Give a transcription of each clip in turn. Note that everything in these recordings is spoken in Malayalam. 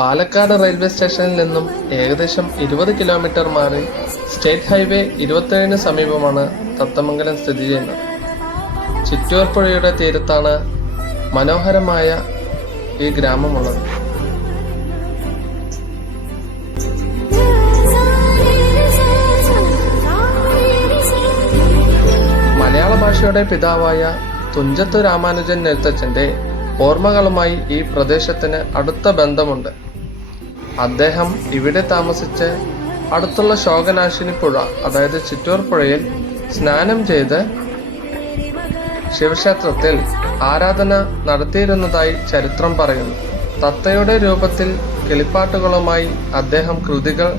പാലക്കാട് റെയിൽവേ സ്റ്റേഷനിൽ നിന്നും ഏകദേശം 20 കിലോമീറ്റർ മാറി സ്റ്റേറ്റ് ഹൈവേ 27 സമീപമാണ് തത്തമംഗലം സ്ഥിതി ചെയ്യുന്നത്. ചിറ്റൂർ പുഴയുടെ തീരത്താണ് മനോഹരമായ ഈ ഗ്രാമമുള്ളത്. മലയാള ഭാഷയുടെ പിതാവായ തുഞ്ചത്ത് രാമാനുജൻ എഴുത്തച്ഛന്റെ ഓർമ്മകളുമായി ഈ പ്രദേശത്തിന് അടുത്ത ബന്ധമുണ്ട്. അദ്ദേഹം ഇവിടെ താമസിച്ച് അടുത്തുള്ള ശോകനാശിനി പുഴ, അതായത് ചിറ്റൂർ പുഴയിൽ സ്നാനം ചെയ്ത് ശിവക്ഷേത്രത്തിൽ ആരാധന നടത്തിയിരുന്നതായി ചരിത്രം പറയുന്നു. തത്തയുടെ രൂപത്തിൽ കിളിപ്പാട്ടുകളുമായി അദ്ദേഹം കൃതികൾ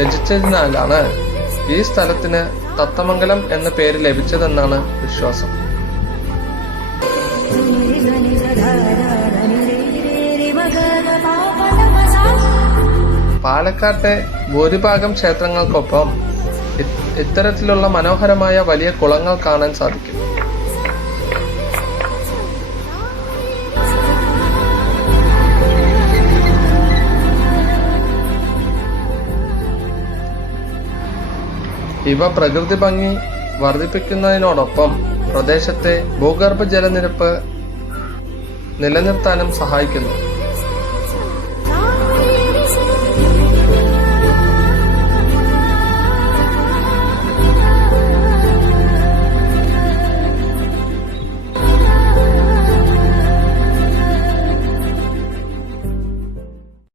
രചിച്ചതിനാലാണ് ഈ സ്ഥലത്തിന് തത്തമംഗലം എന്ന പേര് ലഭിച്ചതെന്നാണ് വിശ്വാസം. പാലക്കാട്ടെ ഭൂരിഭാഗം ക്ഷേത്രങ്ങൾക്കൊപ്പം ഇത്തരത്തിലുള്ള മനോഹരമായ വലിയ കുളങ്ങൾ കാണാൻ സാധിക്കും. ഇവ പ്രകൃതി ഭംഗി വർദ്ധിപ്പിക്കുന്നതിനോടൊപ്പം പ്രദേശത്തെ ഭൂഗർഭ ജലനിരപ്പ് നിലനിർത്താനും സഹായിക്കുന്നു.